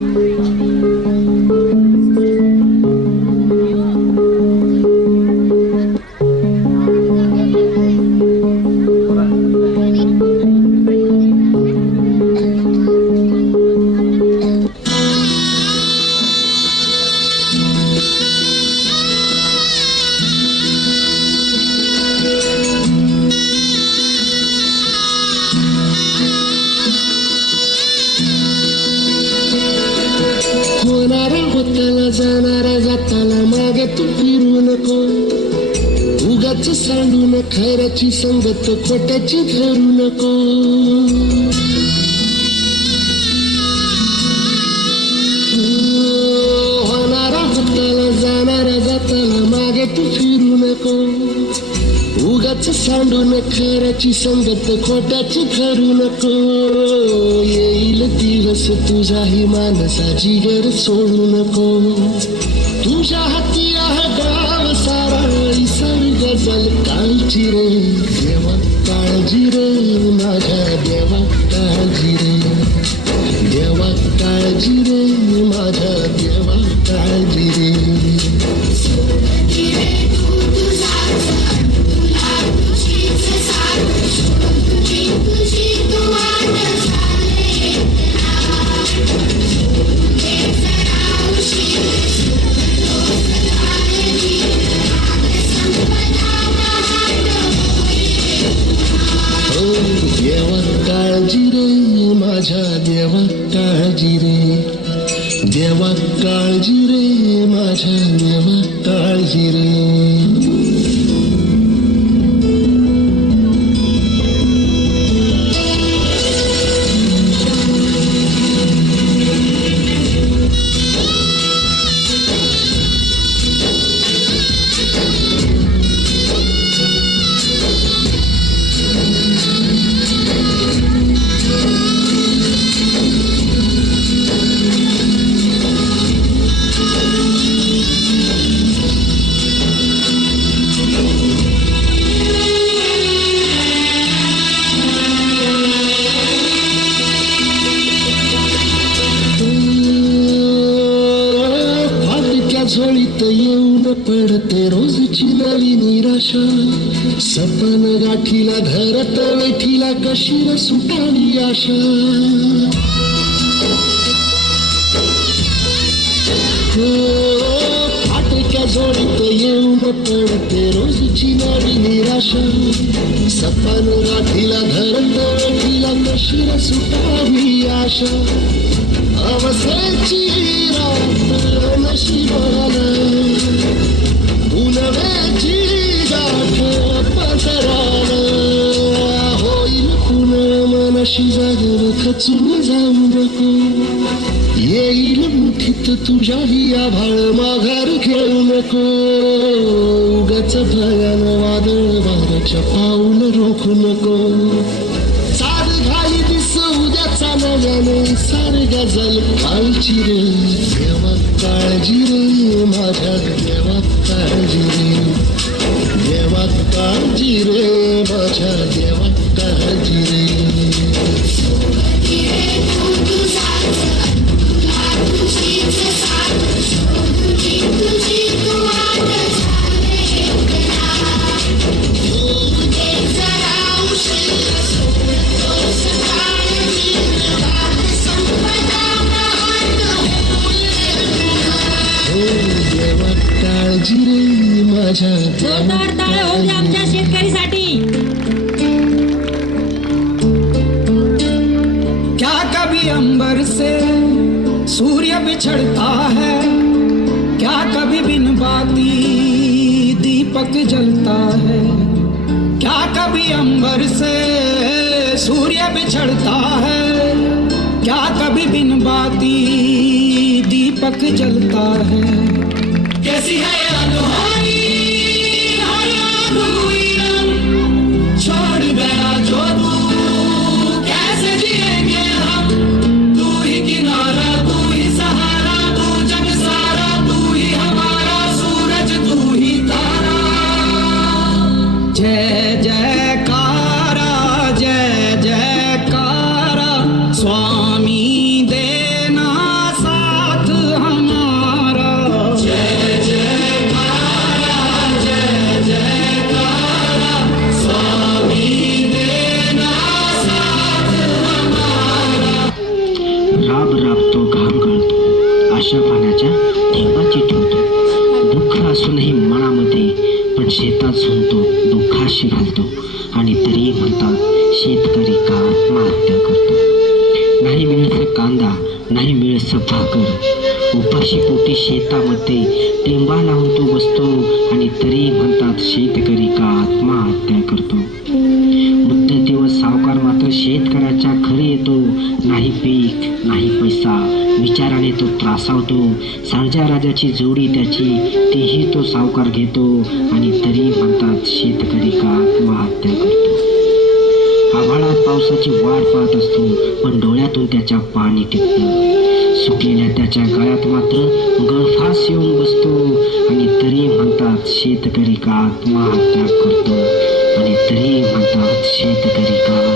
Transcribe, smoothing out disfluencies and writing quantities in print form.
होणारा होताना जाणारा जाताना मागे तू फिरू नको. उगाच सांडून खैराची संगत खोट्याची धरू नको. होणारा होताना जाणारा जाताना मागे तू फिरू नको. उगाच सांडून खैराची संगत खोट्याची धरू नको. येईल दिवस तुझाही मानसा जिगर सोडू नको. तुझ्या हाती आहे गाव सारा सर गजल काळजी रे. देवा काळजी रे माझ्या देवा काळजी रे. देवा काळजी रे माझ्या देवा काळजी रे. देवा काळजी रे माझ्या देवा काळजी रे. देवा काळजी रे माझ्या देवा काळजी रे. झोळीत येऊन पडते रोजची नवी निराशा. सपन गाठीला धरत वेठीला कशी न सुटावी आशा. फाटक्या झोळीत येऊन पडते रोजची नवी निराशा. सपन गाठीला धरत वेठीला कशी न सुटावी आशा. अवसेची रात्र नशिबाला उन्हाळ्याची गाठ पदराला. होईल पुन्हा मनाशी जागर खचून जाऊ नको. येईल मुठीत तुझ्याही आभाळ माघार घेऊ नको. उगाच भयान वादळ वाऱ्याच्या पाऊल रोखू नको. सार घाई दिस उद्याचा नव्याने सार गजल काळजी रे. देवा काळजी रे माझ्या देवा काळजी रे. देवा काळजी रे माझ्या देवा काळजी रे. काळजी रे माझ्या जोरदार टाळ्या होऊ द्या आमच्या शेतकरीसाठी. क्या कभी अंबर से सूर्य बिछड़ता है. क्या कभी बिन बाती दीपक जलता है. क्या कभी अंबर से सूर्य बिछड़ता है. क्या कभी बिन बाती दीपक जलता है. कैसी है अनहोनी हर अधूरी रंग छोड़ गया जो तू कैसे जिएंगे हम. तू ही किनारा तू ही सहारा तू जग सारा तू ही हमारा सूरज तू ही तारा. जय जयकारा जय जयकारा स्वामी देना सा. शेतात झुंजतो, दुःखाशी घालतो आणि तरी म्हणतात शेतकरी का आत्महत्या करतो. नाही मिळस कांदा, नाही मिळस भाकर, उपाशी पोटी शेतामध्ये टेंबा लावून तो बसतो आणि तरी म्हणतात शेतकरी का आत्महत्या करतो. मुद्दती व सावकार मात्र शेतकऱ्याच्या घरी येतो. नाही पीक, नाही पैसा, विचाराने तो त्रासावतो. सर्जा राजाची जोडी त्याची, तेही तो सावकार घेतो आणि तरी म्हणतात शेतकरी का आत्महत्या करतो. आभाळात पावसाची वाट पाहत असतो, पण डोळ्यातून त्याच्या पाणी टिपतं. सुकलेल्या त्याच्या गळ्यात मात्र गळफास येऊन बसतो आणि तरी म्हणतात शेतकरी का आत्महत्या करतो आणि तरी म्हणतात शेतकरी का